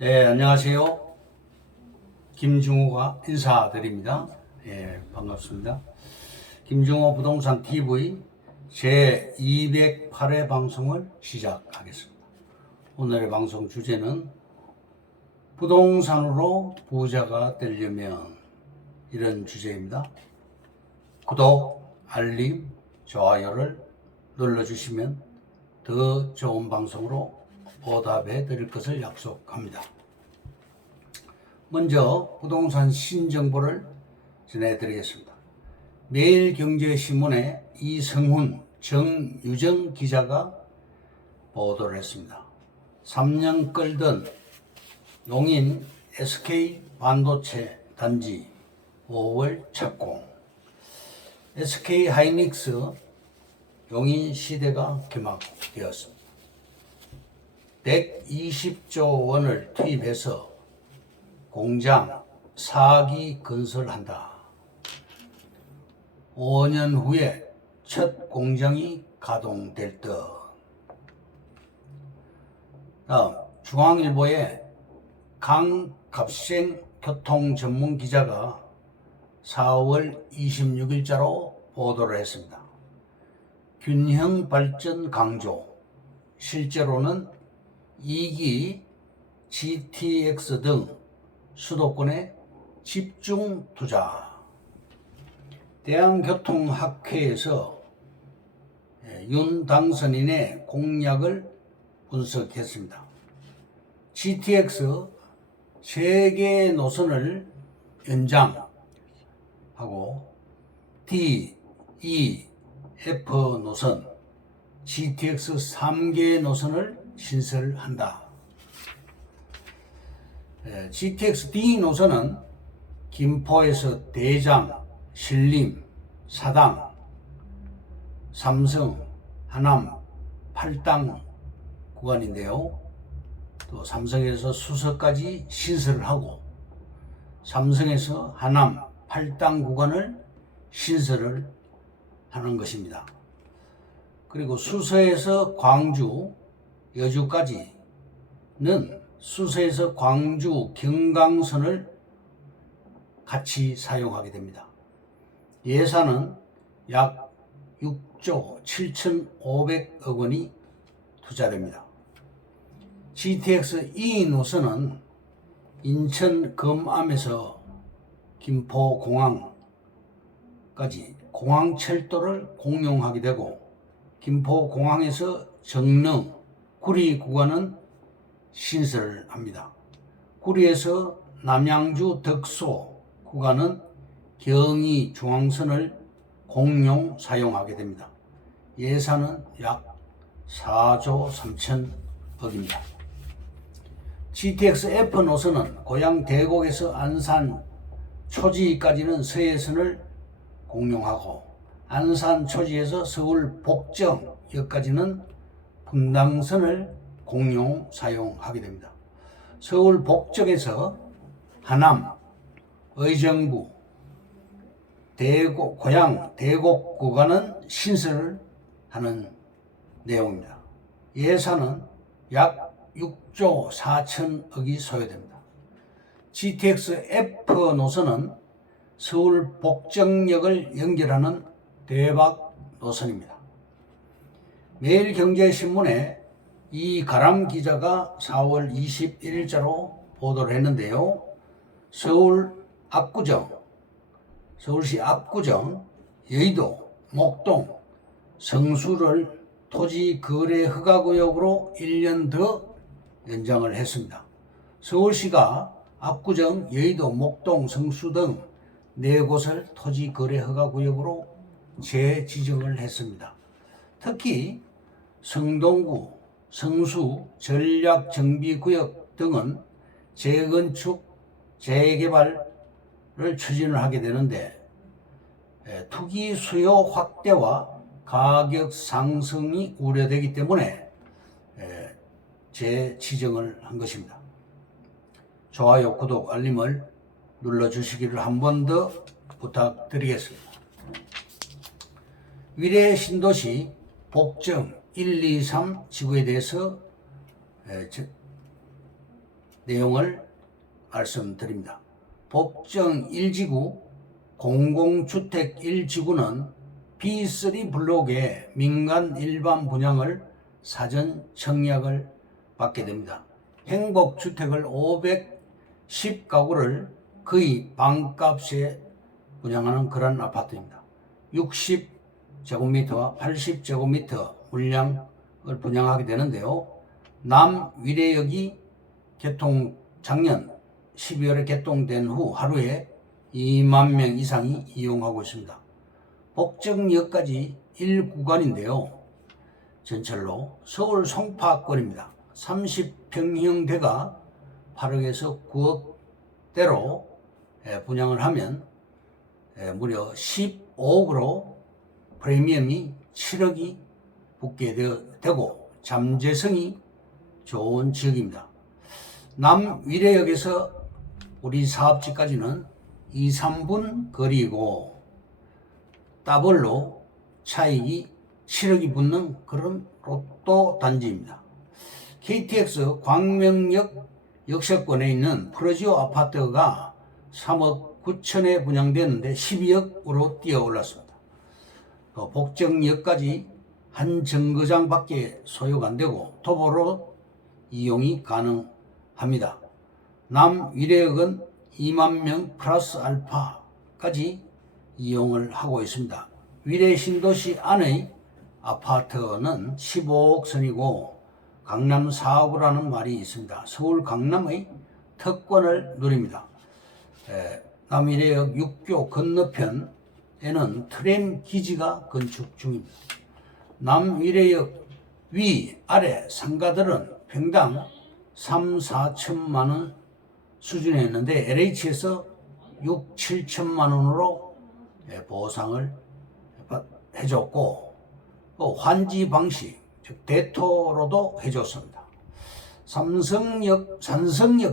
네, 안녕하세요. 김중호가 인사드립니다. 반갑습니다. 김중호 부동산 TV 제 208회 방송을 시작하겠습니다. 오늘의 방송 주제는 부동산으로 부자가 되려면 이런 주제입니다. 구독, 알림, 좋아요를 눌러주시면 더 좋은 방송으로 보답해 드릴 것을 약속합니다. 먼저 부동산 신정보를 전해드리겠습니다. 매일경제신문에 이성훈, 정유정 기자가 보도를 했습니다. 3년 끌던 용인 SK 반도체 단지 5월 착공, SK 하이닉스 용인 시대가 개막되었습니다. 120조 원을 투입해서 공장 4기 건설한다. 5년 후에 첫 공장이 가동될 듯. 다음 중앙일보의 강갑생 교통 전문 기자가 4월 26일자로 보도를 했습니다. 균형 발전 강조, 실제로는 2기 GTX 등 수도권에 집중 투자. 대한교통학회에서 윤 당선인의 공약을 분석했습니다. GTX 3개의 노선을 연장하고 D, E, F 노선, GTX 3개의 노선을 신설한다. GTX D 노선은 김포에서 대장, 신림, 사당, 삼성, 하남, 팔당 구간인데요. 또 삼성에서 수서까지 신설을 하고 삼성에서 하남, 팔당 구간을 신설을 하는 것입니다. 그리고 수서에서 광주, 여주까지는 수서에서 광주, 경강선을 같이 사용하게 됩니다. 예산은 약 6조 7,500억 원이 투자됩니다. GTX E 노선은 인천 금암에서 김포공항까지 공항철도를 공용하게 되고 김포공항에서 정릉, 구리 구간은 신설을 합니다. 구리에서 남양주 덕소 구간은 경의 중앙선을 공용 사용하게 됩니다. 예산은 약 4조 3천억입니다. GTX F 노선은 고향 대곡에서 안산 초지까지는 서해선을 공용하고 안산 초지에서 서울 복정역까지는 분당선을 공용 사용하게 됩니다. 서울 복정에서 하남, 의정부, 고향 대곡 구간은 신설을 하는 내용입니다. 예산은 약 6조 4천억이 소요됩니다. GTX F 노선은 서울 복정역을 연결하는 대박 노선입니다. 매일경제신문에 이가람 기자가 4월 21일자로 보도를 했는데요. 서울시 압구정, 여의도, 목동, 성수를 토지거래 허가구역으로 1년 더 연장을 했습니다. 서울시가 압구정, 여의도, 목동, 성수 등 4곳을 토지거래 허가구역으로 재지정을 했습니다. 특히 성동구, 성수, 전략정비구역 등은 재건축, 재개발을 추진을 하게 되는데 투기 수요 확대와 가격 상승이 우려되기 때문에 재지정을 한 것입니다. 좋아요, 구독, 알림을 눌러주시기를 한 번 더 부탁드리겠습니다. 위례 신도시 복정 1, 2, 3 지구에 대해서 내용을 말씀드립니다. 복정 1지구 공공주택 1지구는 B3 블록의 민간 일반 분양을 사전 청약을 받게 됩니다. 행복주택을 510가구를 거의 반값에 분양하는 그런 아파트입니다. 60제곱미터와 80제곱미터 물량을 분양하게 되는데요. 남위례역이 작년 12월에 개통된 후 하루에 2만 명 이상이 이용하고 있습니다. 복정역까지 1구간인데요. 전철로 서울 송파권입니다. 30평형대가 8억에서 9억대로 분양을 하면 무려 15억으로 프리미엄이 7억이 붙게 되고 잠재성이 좋은 지역입니다. 남위례역에서 우리 사업지까지는 2, 3분 거리이고 더블로 차익이 7억이 붙는 그런 로또 단지입니다. KTX 광명역 역세권에 있는 프로지오 아파트가 3억 9천에 분양되는데 12억으로 뛰어 올랐습니다. 복정역까지 한 정거장밖에 소요가 안 되고 도보로 이용이 가능합니다. 남위례역은 2만 명 플러스 알파까지 이용을 하고 있습니다. 위례 신도시 안의 아파트는 15억 선이고 강남 4억이라는 말이 있습니다. 서울 강남의 특권을 누립니다. 남위례역 6교 건너편에는 트램 기지가 건축 중입니다. 남위례역 위, 아래 상가들은 평당 3, 4천만 원 수준에 있는데 LH에서 6, 7천만 원으로 보상을 해줬고 또 환지 방식, 즉 대토로도 해줬습니다. 산성역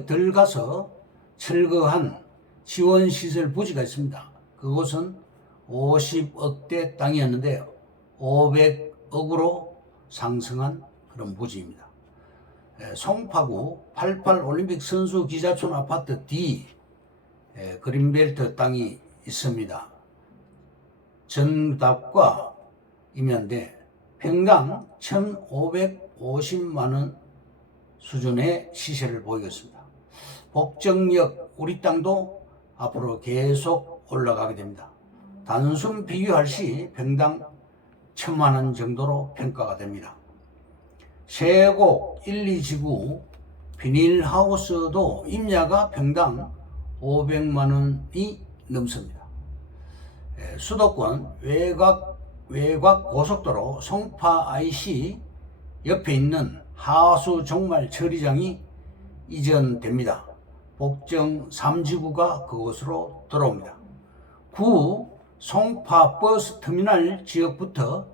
들어가서 철거한 지원시설 부지가 있습니다. 그곳은 50억대 땅이었는데 500억으로 상승한 그런 부지입니다. 송파구 88 올림픽 선수 기자촌 아파트 D 그린벨트 땅이 있습니다. 전답과 임야인데 평당 1,550만원 수준의 시세를 보이겠습니다. 복정역 우리 땅도 앞으로 계속 올라가게 됩니다. 단순 비교할 시 평당 1,000만원 정도로 평가가 됩니다. 세곡 1, 2지구 비닐하우스도 임야가 평당 500만원이 넘습니다. 수도권 외곽 고속도로 송파 IC 옆에 있는 하수 종말 처리장이 이전됩니다. 복정 3지구가 그곳으로 들어옵니다. 구 송파 버스 터미널 지역부터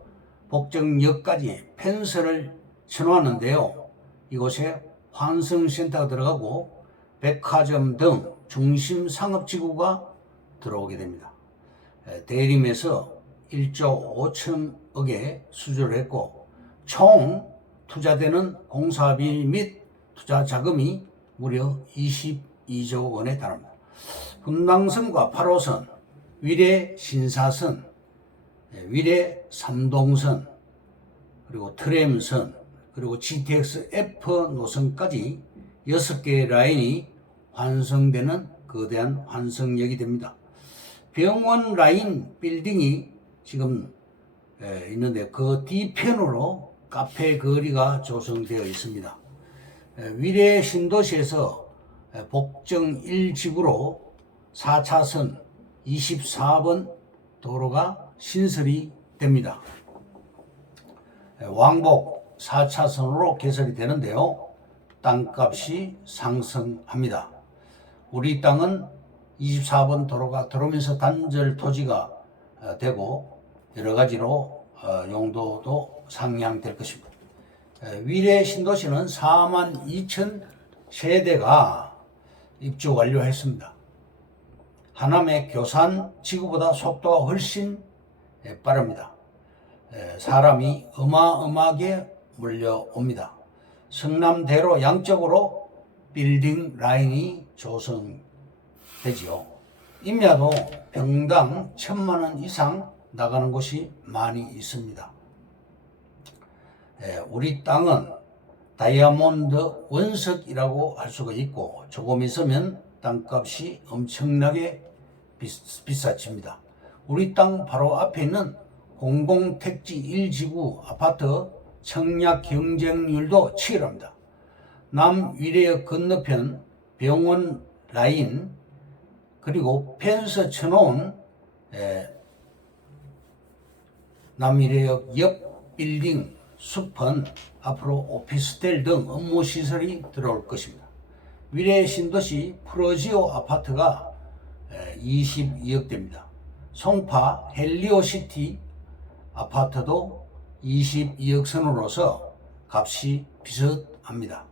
복정역까지 펜스를 쳐놓았는데요. 이곳에 환승센터가 들어가고 백화점 등 중심 상업지구가 들어오게 됩니다. 대림에서 1조 5천억에 수주를 했고 총 투자되는 공사비 및 투자 자금이 무려 22조 원에 달합니다. 분당선과 8호선, 위례 신사선, 위례 삼동선, 그리고 트램선, 그리고 GTX F 노선까지 6개의 라인이 완성되는 거대한 환승역이 됩니다. 병원 라인 빌딩이 지금 있는데 그 뒤편으로 카페 거리가 조성되어 있습니다. 위례 신도시에서 복정 1지구로 4차선 24번 도로가 신설이 됩니다. 왕복 4차선으로 개설이 되는데요. 땅값이 상승합니다. 우리 땅은 24번 도로가 들어오면서 단절 토지가 되고 여러 가지로 용도도 상향될 것입니다. 위례 신도시는 4만 2천 세대가 입주 완료했습니다. 하남의 교산 지구보다 속도가 훨씬 빠릅니다. 사람이 어마어마하게 몰려옵니다. 성남대로 양쪽으로 빌딩 라인이 조성되지요. 임야도 평당 1,000만 원 이상 나가는 곳이 많이 있습니다. 우리 땅은 다이아몬드 원석이라고 할 수가 있고 조금 있으면 땅값이 엄청나게 비싸집니다. 우리 땅 바로 앞에 있는 공공택지 1지구 아파트 청약 경쟁률도 치열합니다. 남위례역 건너편 병원 라인 그리고 펜스 쳐놓은 남위례역 옆 빌딩 숲은 앞으로 오피스텔 등 업무시설이 들어올 것입니다. 위례 신도시 프로지오 아파트가 22억대입니다. 송파 헬리오시티 아파트도 22억 선으로서 값이 비슷합니다.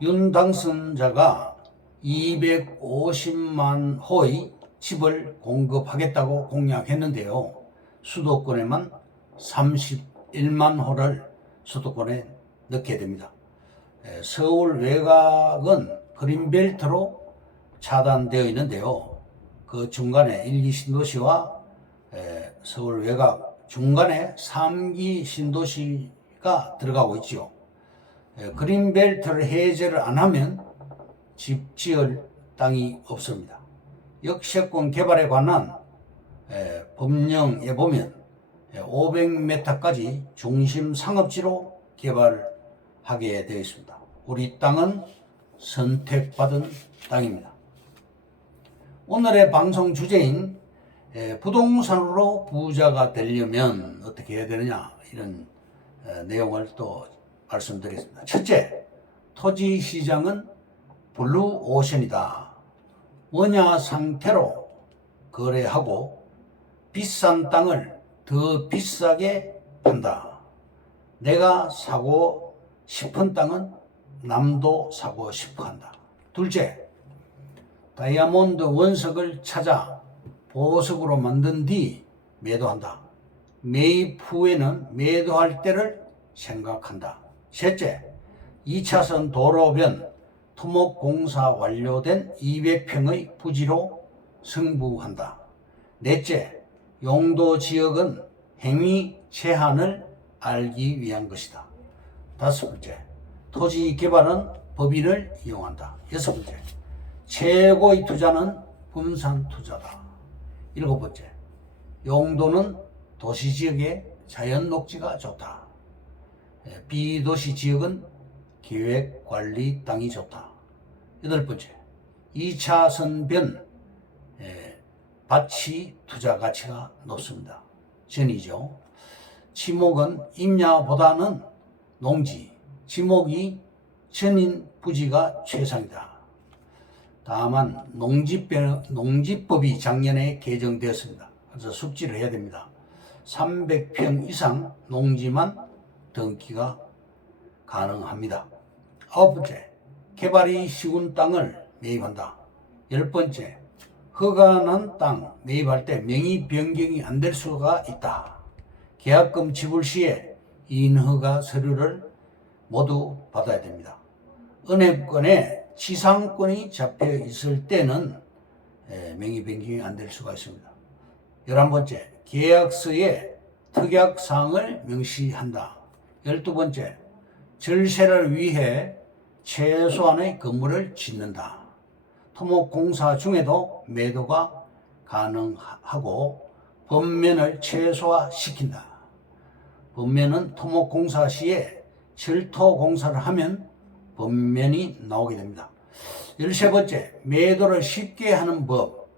윤 당선자가 250만 호의 집을 공급하겠다고 공약했는데요. 수도권에만 31만 호를 수도권에 넣게 됩니다. 서울 외곽은 그린벨트로 차단되어 있는데요. 그 중간에 1, 2 신도시와 서울 외곽 중간에 3기 신도시가 들어가고 있죠. 그린벨트를 해제를 안 하면 집 지을 땅이 없습니다. 역세권 개발에 관한 법령에 보면 500m까지 중심 상업지로 개발하게 되어 있습니다. 우리 땅은 선택받은 땅입니다. 오늘의 방송 주제인 부동산으로 부자가 되려면 어떻게 해야 되느냐 이런 내용을 또 말씀드리겠습니다. 첫째, 토지 시장은 블루오션이다. 원야 상태로 거래하고 비싼 땅을 더 비싸게 판다. 내가 사고 싶은 땅은 남도 사고 싶어 한다. 둘째, 다이아몬드 원석을 찾아 보석으로 만든 뒤 매도한다. 매입 후에는 매도할 때를 생각한다. 셋째, 2차선 도로변 토목공사 완료된 200평의 부지로 승부한다. 넷째, 용도 지역은 행위 제한을 알기 위한 것이다. 다섯 번째, 토지 개발은 법인을 이용한다. 여섯 번째, 최고의 투자는 분산 투자다. 일곱 번째, 용도는 도시 지역의 자연 녹지가 좋다. 비도시 지역은 계획 관리 땅이 좋다. 여덟 번째, 2차선 변 밭이 투자 가치가 높습니다. 전이죠. 지목은 임야보다는 농지, 지목이 전인 부지가 최상이다. 다만 농지법이 작년에 개정되었습니다. 그래서 숙지를 해야 됩니다. 300평 이상 농지만 등기가 가능합니다. 아홉 번째, 개발이 쉬운 땅을 매입한다. 열 번째, 허가난 땅 매입할 때 명의 변경이 안 될 수가 있다. 계약금 지불 시에 인허가 서류를 모두 받아야 됩니다. 은행권에 지상권이 잡혀 있을 때는 명의 변경이 안 될 수가 있습니다. 11번째, 계약서에 특약사항을 명시한다. 12번째, 절세를 위해 최소한의 건물을 짓는다. 토목공사 중에도 매도가 가능하고 범면을 최소화시킨다. 범면은 토목공사 시에 철토공사를 하면 범면이 나오게 됩니다. 13번째, 매도를 쉽게 하는 법.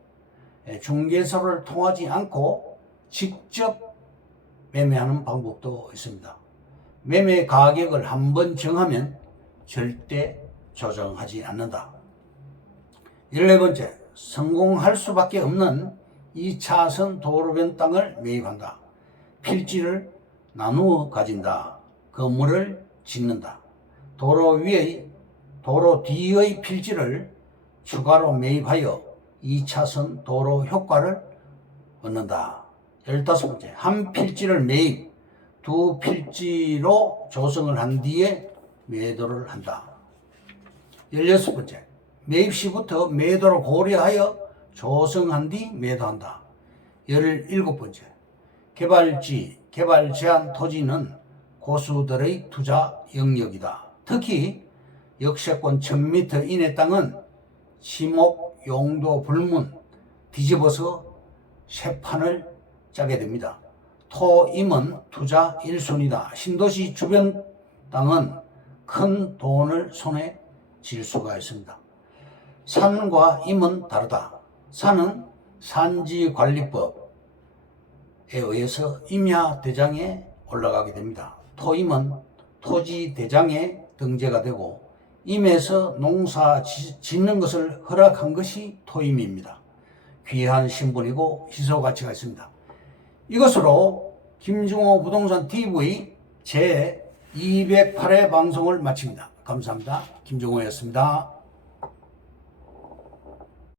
중개사를 통하지 않고 직접 매매하는 방법도 있습니다. 매매 가격을 한번 정하면 절대 조정하지 않는다. 14번째, 성공할 수밖에 없는 2차선 도로변 땅을 매입한다. 필지를 나누어 가진다. 건물을 짓는다. 도로 뒤의 필지를 추가로 매입하여 2차선 도로 효과를 얻는다. 15번째, 한 필지를 매입, 두 필지로 조성을 한 뒤에 매도를 한다. 16번째, 매입 시부터 매도를 고려하여 조성한 뒤 매도한다. 17번째, 개발지, 개발 제한 토지는 고수들의 투자 영역이다. 특히 역세권 1000m 이내 땅은 지목, 용도 불문, 뒤집어서 새 판을 짜게 됩니다. 토임은 투자 1순위다. 신도시 주변 땅은 큰 돈을 손에 쥘 수가 있습니다. 산과 임은 다르다. 산은 산지관리법에 의해서 임야대장에 올라가게 됩니다. 토임은 토지대장에 등재가 되고 임에서 농사 짓는 것을 허락한 것이 토임입니다. 귀한 신분이고 희소가치가 있습니다. 이것으로 김중호 부동산 TV 제 208회 방송을 마칩니다. 감사합니다. 김중호였습니다.